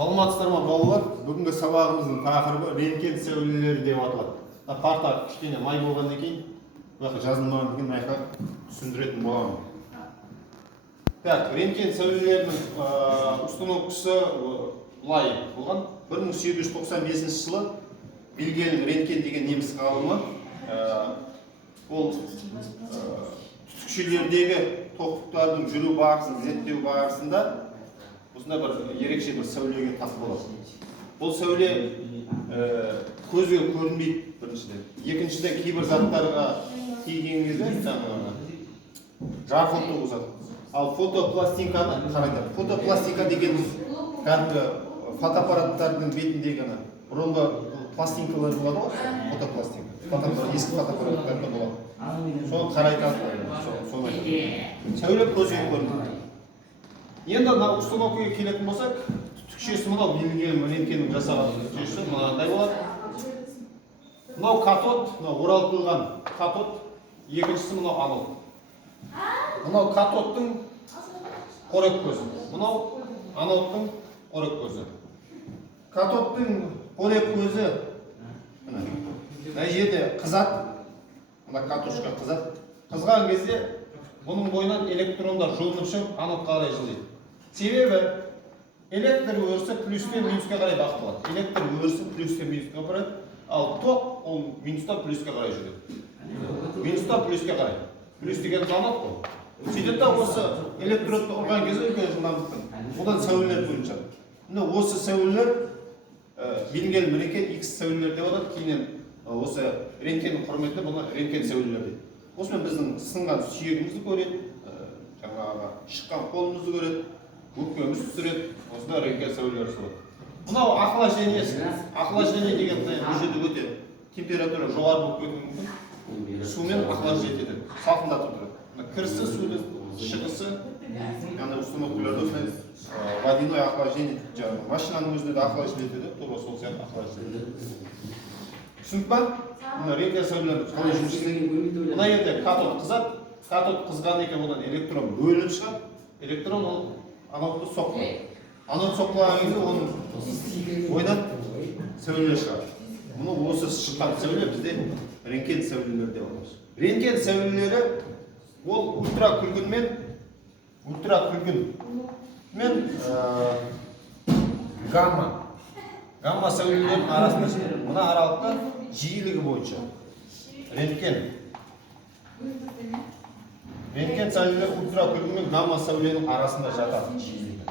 Саламатсыздар ма балалар? Бүгінгі сабағымыздың тақырыбы рентген сәулелері деп аталады. Парта кішкене май болғаннан кейін, жазылмағаннан кейін мына жаққа түсіндіретін боламын. Так, рентген сәулелерінің установкасы былай болған. 1795 жылы Вильгельм Рентген деген неміс ғалымы ол түтікшелердегі тоқтықтардың жүру барысын зерттеу барысында осындай бір ерекше бір сәулеге тап болады. Бұл сәуле көзге көрінбейді біріншіден. Екіншіден кейбір заттарға тиген кезде жарқылды туғызады. Ал фотопластинканы қарайды. Фотопластика деген кәдімгі фотоаппараттардың бетіндегі бұрынғы пластинкалар болады ғой, фотопластинка. Ескі фотоаппараттарда болады. Соны қарайтады. Сәуле көзге көрінбейді. Енді установкаға келетін болсақ, түтікшесі мынау Вильгельм Рентгеннің жасаған түтікшесі мынандай болады. Мынау катод, мынау оралтылған катод, екіншісі мынау анод. Мынау катодтың қорек көзі, мынау анодтың қорек көзі. Катодтың қорек көзі мына жерде қызады, мына катушка қызады. Қызған кезде бұның бойынан электрондар жылынып шығып анодқа қарай жылжиды. Себебі электр өрісі плюстен минусқа қарай бағытталады. Электр өрісі плюстен минусқа барады, ал ток ол минустан плюске қарай жүреді. Минустан плюске қарай. Плюс деген анод қой. Сөйтеді осы электродты ұрған кезде үлкен жылдамдықпен одан сәулелер бөлініп шығады. Міне осы сәулелер Вильгельм Рентген X сәулелер деп аталады. Кейіннен осы рентгеннің құрметіне бұны рентген сәулелер дейді. Осымен біздің сынған сүйегімізді көреді, жаңағы шыққан қолымызды көреді, өкпеміз түсіреді, осында рентген сәулелері болады. Мынау охлаждение деген бұл жерде өте температура жоғары болып кетуі мүмкін. Сумен охлаждение етеді, салқындатып тұрады. Кірісі, суды, шығысы, яғни установкаларда осындай водяной охлаждение, жаңағы машинаның өзінде де охлаждение етеді, тура сол сияқты охлаждение етеді. Түсініп па? Мына рентген сәулелері қалай жұмыс істейді? Мына жерде катод қызады, катод қызған екен одан электрон бөлініп шығады, электрон ол анодты соққылайды. Анод соққылаған кезде оның бойынан сәулелер шығады. Мұны осы шыққан сәуле бізде рентген сәулелері деп атаймыз. Рентген сәулелері ол ультракүлгін мен гамма сәулелерінің арасында мына аралықта жиілігі бойынша рентген сәулелері ультракүлгін мен гамма сәуленің арасында жатады жиілігі.